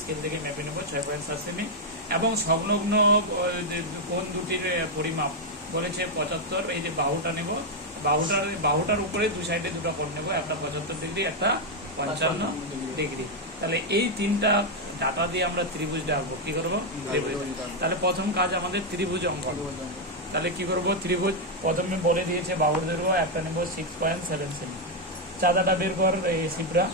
Scale থেকে মেপে নেবো 6.7 সেমি এবং সংলগ্ন কোণ দুটির পরিমাপ বলেছে 75। এই যে বাহুটা নেব, বাহুটার উপরে দুই সাইডে দুটো কোণ নেবো, একটা 75 ডিগ্রি, একটা 55 ডিগ্রি। তাহলে এই তিনটা ডাটা দিয়ে আমরা ত্রিভুজটা আঁকবো। কি করবো? তাহলে প্রথম কাজ আমাদের ত্রিভুজ অঙ্কন। তাহলে কি করবো? ত্রিভুজ প্রথমে বলে দিয়েছে বাহুর দৈর্ঘ্য একটা নেবো 6.7 সেমি। চাঁদাটা বের কর সিপরা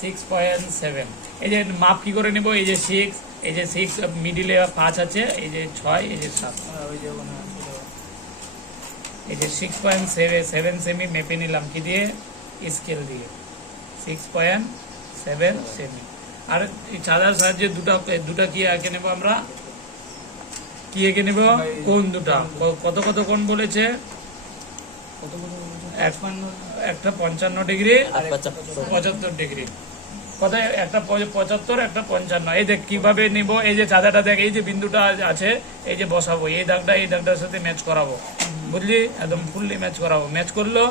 6.7। এই যে মাপ কি করে নেব? এই যে 6, এই যে 6 মিডিলে 5 আছে, এই যে 6, এই যে 7, এই যে 6.7 সেমি মেপে নিলাম কি দিয়ে? স্কেল দিয়ে 6.7 সেমি। আর এই চাঁদার সাহায্যে দুটা কি এঁকে নেব আমরা? কি এঁকে নেব? কোণ দুটা। কত কত কোণ বলেছে? একটা 55 ডিগ্রি আর 75 ডিগ্রি। কোথায়? একটা 75, একটা 55। এই দেখ কিভাবে নিব। এই যে চাঁদাটা দেখ, এই যে বিন্দুটা আছে, এই যে বসাবো, এই দাগটার সাথে ম্যাচ করাবো, বুঝলি? একদম ফুললি ম্যাচ করাবো। ম্যাচ করলো,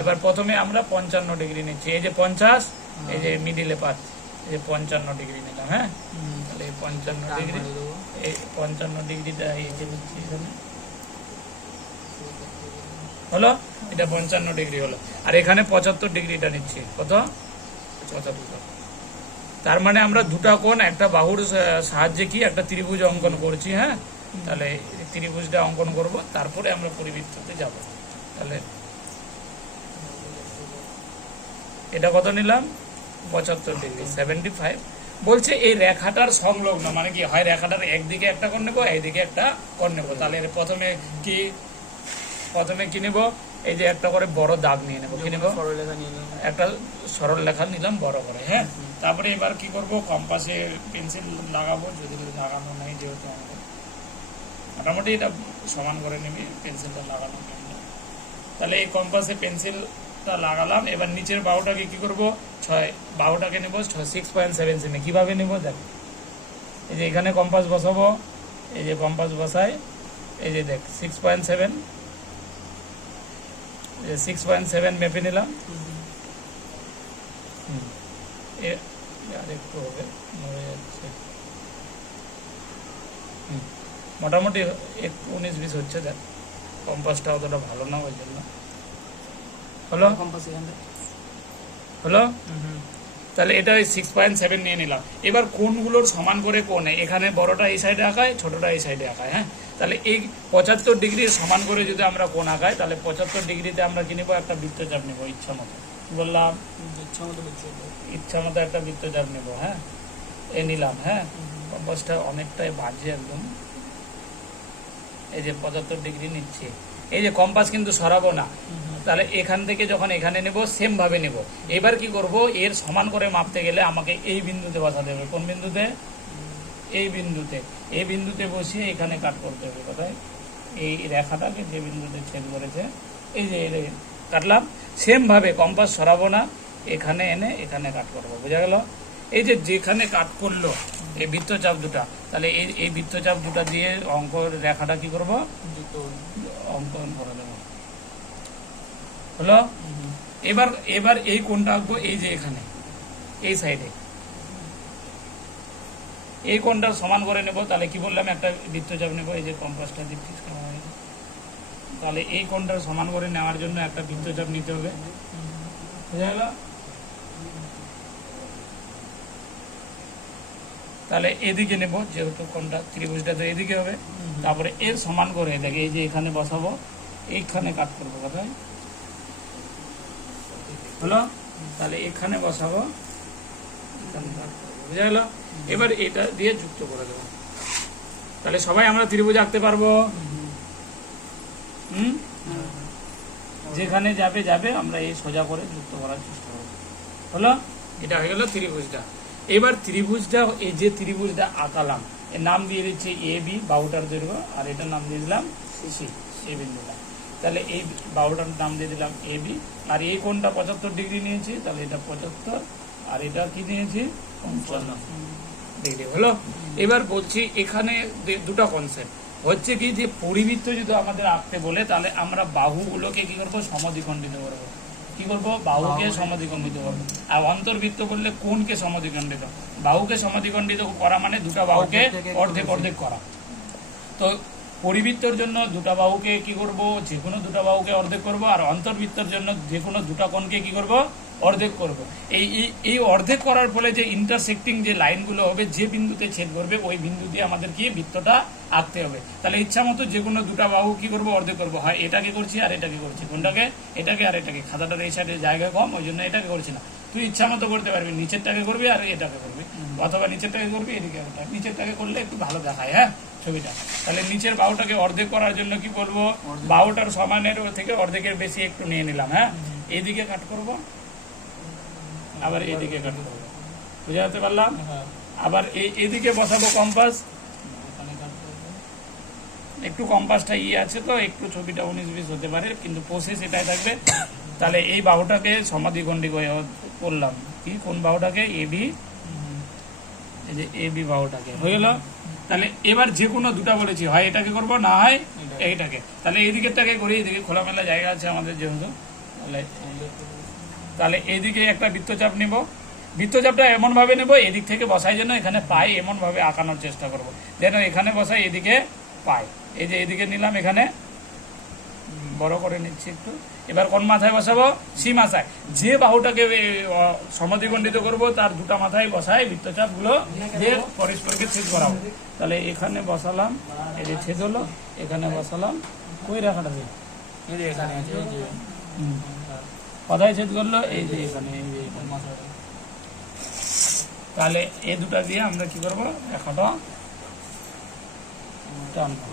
এবার প্রথমে আমরা 55 ডিগ্রি নিচ্ছি। এই যে 50, এই যে মিডিলে 5, এই যে 55 ডিগ্রি নিলাম। হ্যাঁ, তাহলে 55 ডিগ্রি, এই 55 ডিগ্রিটা এই যে নিচ্ছি এখানে, হলো? এটা 55 ডিগ্রি হলো। আর এখানে 75 ডিগ্রিটা নিচ্ছি। কত? 75। তার মানে আমরা দুটা কোণ একটা বাহুর সাহায্যে কি একটা ত্রিভুজ অঙ্কন করছি। হ্যাঁ, তাহলে ত্রিভুজটা অঙ্কন করব, তারপরে আমরা পরিবৃত্ততে যাব। তাহলে এটা কত নিলাম? 75 ডিগ্রি, 75। বলছে এই রেখাটার সংলগ্ন, মানে কি হয়? রেখাটার একদিকে একটা কোণ নেবো, এইদিকে একটা কোণ নেবো। তাহলে প্রথমে কি নেব? এই যে একটা করে বড় দাগ নিয়ে নেবো। কি নেবো? একটা সরল লেখা নিলাম বড় করে। হ্যাঁ, তারপরে এবার কি করব? কম্পাসে পেন্সিল লাগাবো, যদি লাগানো নাই, যেহেতু মোটামুটি এটা সমান করে নেবে পেন্সিলটা লাগানো। তাহলে এই কম্পাসে পেন্সিলটা লাগালাম। এবার নিচের বাহুটাকে কি করব? বাহুটাকে নেবো 6.7 সেমি। কিভাবে নেব? দেখ, এই যে এখানে কম্পাস বসাবো, এই যে কম্পাস বসাই, এই যে দেখ 6.7, 6.7 মেপে নিলাম। একটু হবে, মোটামুটি 19-20 হচ্ছে। দেখ, কম্পাসটা অতটা ভালো না, ওই জন্য। হলো? হলো? তাহলে এটা 6.7 নিয়ে নিলাম। এবার কোণগুলোর সমান করে কোণে, এখানে বড়টা এই সাইডে আঁকায়, ছোটটা এই সাইডে আঁকায়। হ্যাঁ, তাহলে এই 75 ডিগ্রি সমান করে যদি আমরা কোণ আঁকাই, তাহলে 75 ডিগ্রিতে আমরা কি নেবো? একটা বৃত্তচাপ নেবো ইচ্ছা মতো। বললাম ইচ্ছা মতো একটা বৃত্তচাপ নেবো। হ্যাঁ, এ নিলাম। হ্যাঁ, কম্পাসটা অনেকটাই বাজে একদম। এই যে 75 ডিগ্রি নিচ্ছি। এই যে কম্পাস কিন্তু সরাবো না। তাহলে এখান থেকে যখন এখানে নেব, সেম ভাবে নেব। এবার কি করব? এর সমান করে মাপতে গেলে আমাকে এই বিন্দুতে বসাতে হবে। কোন বিন্দুতে? এই বিন্দুতে বসিয়ে এখানে কাট করতে হবে। কোথায়? এই রেখাটাকে যে বিন্দুতে ছেদ করেছে, এই যে কাটলাম। সেম ভাবে কম্পাস সরাবো না, এখানে এনে এখানে কাট করবো। বোঝা গেল? এই যে যেখানে কাট করলো এই বৃত্তচাপ দুটা, তাহলে এই বৃত্তচাপ দুটা দিয়ে রেখাটা কি করব? অঙ্কন করে দেবো। হলো? এবার এই কোণটা আঁকবো, এই যে এখানে এই সাইডে এই কোণটা সমান করে নেব। তাহলে কি বললাম? একটা বৃত্তচাপ নেব। এই যে কম্পাসটা দিচ্ছি, তাহলে এই কোণটা সমান করে নেওয়ার জন্য একটা বৃত্তচাপ নিতে হবে। বুঝা গেল? তাহলে এদিকে নেব, যেহেতু কোণটা ত্রিভুজটা তো এদিকে হবে। তারপরে এর সমান করে দেখে এই যে এখানে বসাবো, এইখানে কাট করবো। কোথায়? হলো? তাহলে এখানে বসাবো, এখানে কাট করবো। বুঝা গেল? এবার এটা দিয়ে যুক্ত করে দেবো। তাহলে সবাই আমরা ত্রিভুজ আঁকতে পারবো। যেখানে যাবে আমরা এই সোজা করে যুক্ত করার চেষ্টা করবো। হলো? এটা হয়ে গেল ত্রিভুজটা। এবার ত্রিভুজটা, এই যে ত্রিভুজটা আঁকালাম, এর নাম দিয়ে দিচ্ছে এ বি, বাহুটার দৈর্ঘ্য, আর এটার নাম দিয়ে দিলাম সি, এই বিন্দুটা। তাহলে এই বাহুটার নাম দিয়ে দিলাম এ বি। আর এই কোণটা 75 ডিগ্রি নিয়েছি, তাহলে এটা 75, আর এটা কি নিয়েছি? 55 ডিগ্রি। হলো? এবার বলছি এখানে দুটো কনসেপ্ট হচ্ছে কি, যে পরিবৃত্ত যদি আমাদের আঁকতে বলে, তাহলে আমরা বাহুগুলোকে কি করবো? সমদ্বিখণ্ডিত করবো। কি করবো, বাহুকে সমদ্বিখণ্ডিত করবো। আর অন্তর্বৃত্ত করলে কোণকে সমদ্বিখণ্ডিত, বাহুকে সমদ্বিখণ্ডিত করা মানে দুটা বাহুকে অর্ধেক অর্ধেক করা। তো পরিবৃত্তর জন্য দুটা বাহুকে কি করব, যে কোনো দুটা বাহুকে অর্ধেক করব, আর অন্তর্বৃত্তর জন্য যে কোনো দুটা কোণকে কি করব, অর্ধেক করব। এই অর্ধেক করার ফলে যে ইন্টারসেক্টিং যে লাইনগুলো হবে, যে বিন্দুতে ছেদ করবে ওই বিন্দু দিয়ে আমাদের কি বৃত্তটা আঁকতে হবে। তাহলে ইচ্ছা মতো যে কোনো দুটা বাহু কি করব, অর্ধেক করবো। হয় এটাকে করছি আর এটাকে করছি, কোনটাকে, এটাকে আর এটাকে। খাতাটার এই সাইডে জায়গা কম, ওই জন্য এটাকে করছি না। তুই ইচ্ছা মতো করতে পারবি, নিচেরটাকে করবি আর এটাকে করবি, অথবা নিচেরটাকে করবি এদিকে। নিচেরটাকে করলে একটু ভালো দেখায়, হ্যাঁ, ছবিটা। তাহলে নিচের বাহুটাকে অর্ধেক করার জন্য কি করবো, বাহুটার সমানের থেকে অর্ধেকের বেশি একটু নিয়ে নিলাম, হ্যাঁ, এইদিকে কাট করব, আবার এইদিকে কাট করবো, বুঝাতে পারলাম। আবার এইদিকে বসাবো কম্পাস, একটু কম্পাসটা আছে তো একটু ছবিটা 19-20 হতে পারে, কিন্তু প্রসেস এটাই থাকবে। তাহলে এই বাহুটাকে সমাধিখণ্ডী করলাম, কি কোন বাহুটাকে, এবি, এই যে এবি বাহুটাকে হয়ে গেল। তাহলে এবার যে কোনো দুটা বলেছি, হয় এটাকে করব না হয় এইটাকে। তাহলে এই দিকেরটাকে করি, এদিকে খোলামেলা জায়গা আছে আমাদের যেহেতু। তাহলে এইদিকে একটা বৃত্তচাপ নিব, বৃত্তচাপটা এমন ভাবে নেব এদিক থেকে বসাই যেন এখানে পাই, এমন ভাবে আঁকানোর চেষ্টা করব যেন এখানে বসাই এদিকে পাই। এই যে এদিকে নিলাম, এখানে বড় করে নিচ্ছি একটু। এবার কোন মাথায় বসাবো, সি মাথায়। যে বাহুটাকে সমদ্বিখণ্ডিত করব তার দুটা মাথায় বসাই বৃত্তচাপ গুলো, যে পরস্পরকে ছেদ করাবো। তাহলে এখানে বসালাম, এই যে ছেদ হলো, এখানে বসালাম, কই রাখাটা কোথায় ছেদ করলো, এই যে এখানে, এই যে তাহলে এই দুটা দিয়ে আমরা কি করবো, রেখাটা টানবো।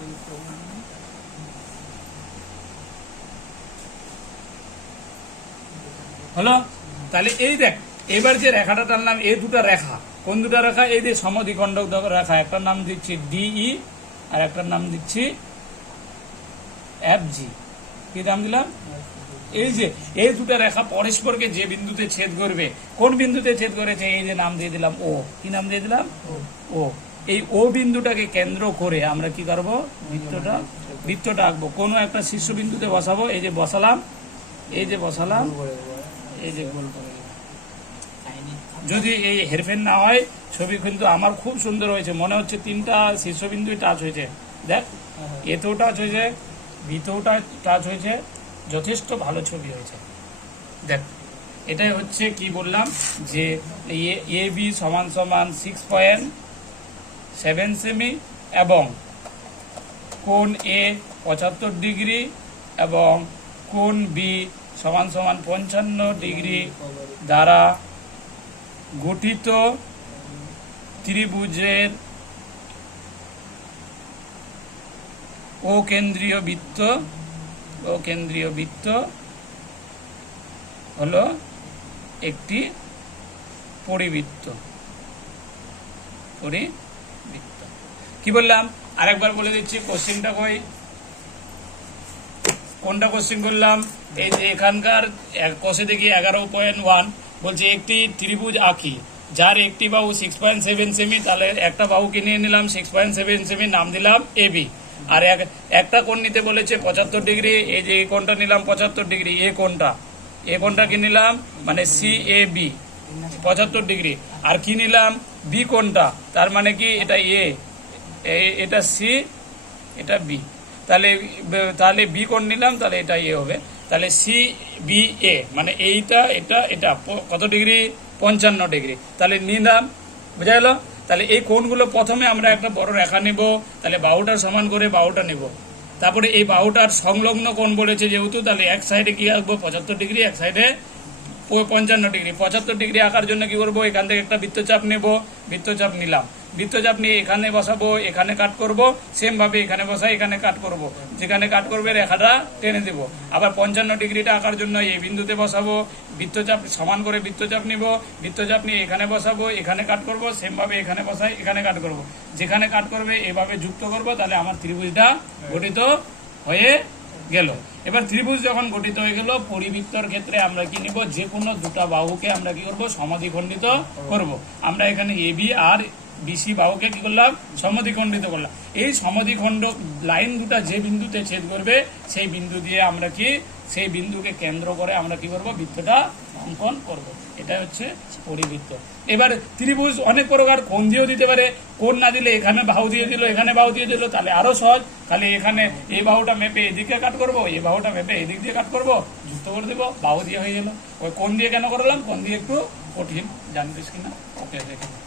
হলো। তাহলে এই দেখ, এবার যে রেখাটা টানলাম, এই দুটা রেখা, কোন দুটা রেখা, এই যে সমদ্বিখণ্ডক রেখা, একটার নাম দিচ্ছি ডিই আর একটার নাম দিচ্ছি এফজি। কি নাম দিলাম, এই যে এই দুটা রেখা পরস্পরকে যে বিন্দুতে ছেদ করবে, কোন বিন্দুতে ছেদ করেছে, এই যে নাম দিয়ে দিলাম ও। কি নাম দিয়ে দিলাম, ও। এই ও বিন্দুটাকে কেন্দ্র করে আমরা কি করবো, বৃত্তটা আঁকবো। কোনো একটা শীর্ষবিন্দুতে বসাবো, এই যে বসালাম, এই যে বসালাম, এই যে গোল করে। যদি এই হেরফের না হয়, ছবি কিন্তু আমার খুব সুন্দর হয়েছে, মনে হচ্ছে তিনটা শীর্ষবিন্দু টাচ হয়েছে। দেখ, এতেও টাচ হয়েছে, বিতেও টাচ হয়েছে, যথেষ্ট ভালো ছবি হয়েছে। দেখ, এটাই হচ্ছে কি বললাম, যে এ বি সমান সমান 6.7 সেমি এবং কোণ এ 75 ডিগ্রি এবং কোণ বি সমান সমান 55 ডিগ্রি দ্বারা গঠিত ত্রিভুজের ও কেন্দ্রীয় বৃত্ত হলো একটি পরিবৃত্ত। কি বললাম, আরেকবার বলে দিচ্ছি, কোশ্চেনটা কই, কোনটা কোশ্চেন করলাম, এই যে এখানকার কোষে দেখি 11.1 বলছে একটি ত্রিভুজ আঁকি যার একটি বাহু 6.7 সেমি। তাহলে একটা বাহুকে নিয়ে নিলাম 6.7 সেমি, নাম দিলাম এবি। আর একটা কোণ নিতে বলেছে 75 ডিগ্রি, এই যে এই কোণটা নিলাম 75 ডিগ্রি, এই কোণটা কি নিলাম, মানে সি এ বি 75 ডিগ্রি। আর কি নিলাম, বি কোণটা, তার মানে কি এটা এ, এটা সি, এটা বি। তাহলে বি কোণ নিলাম, তাহলে এটা এ হবে। তাহলে সি বি এ মানে এইটা, এটা কত ডিগ্রি, 55 ডিগ্রি। তাহলে নিলাম, বুঝা গেল। তাহলে এই কোণগুলো প্রথমে আমরা একটা বড় রেখা নেব, তাহলে বাহুটার সমান করে বাহুটা নেব। তারপরে এই বাহুটার সংলগ্ন কোণ বলেছে যেহেতু, তাহলে এক সাইডে কি আঁকবো 75 ডিগ্রি, এক সাইডে 55 ডিগ্রি। 75 ডিগ্রি আঁকার জন্য কি করবো, এখান থেকে একটা বৃত্তচাপ নেব, বৃত্তচাপ নিলাম, বৃত্তচাপ নিয়ে এখানে বসাবো, এখানে কাট করব, সেম ভাবে এখানে বসাই, এখানে কাট করব, যেখানে কাট করবে রেখাটা টেনে দেব। আবার 55 ডিগ্রিটা আঁকার জন্য এই বিন্দুতে বসাবো, বৃত্তচাপ সমান করে বৃত্তচাপ নিব, বৃত্তচাপ নিয়ে এখানে বসাবো, এখানে কাট করব, সেম ভাবে এখানে বসাই, এখানে কাট করব, যেখানে কাট করবে এভাবে যুক্ত করব। তাহলে আমার ত্রিভুজটা গঠিত হয়ে গেল। এবার ত্রিভুজ যখন গঠিত হয়ে গেল, পরিবৃত্তর ক্ষেত্রে আমরা কি নিব, যে কোনো দুটা বাহুকে আমরা কি করব, সমদ্বিখণ্ডিত করব। আমরা এখানে এবি আর বিসি বাহুকে কি করলাম, সমদ্বিখণ্ডিত করলাম। এই সমদ্বিখণ্ডক লাইন দুটা যে বিন্দুতে ছেদ করবে সেই বিন্দু দিয়ে আমরা কি সেই বিন্দুকে কেন্দ্র করে আমরা কি করব, বৃত্তটা অঙ্কন করব। এটা হচ্ছে পরিবৃত্ত। এবার ত্রিভুজ অনেক প্রকার, কোণ দিয়েও দিতে পারে, কোণ না দিলে এখানে বাহু দিয়ে দিল, এখানে বাহু দিয়ে দিল, তাহলে আরো সহজ। তাহলে এখানে এই বাহুটা মেপে এদিকে কাট করব, এই বাহুটা মেপে এদিক দিয়ে কাট করব, যুক্ত করে দেবো, বাহু দিয়ে হয়ে গেল। ওই কোণ দিয়ে কেন করলাম, কোণ দিয়ে একটু কঠিন, জানতিস কিনা, ওকে দেখে।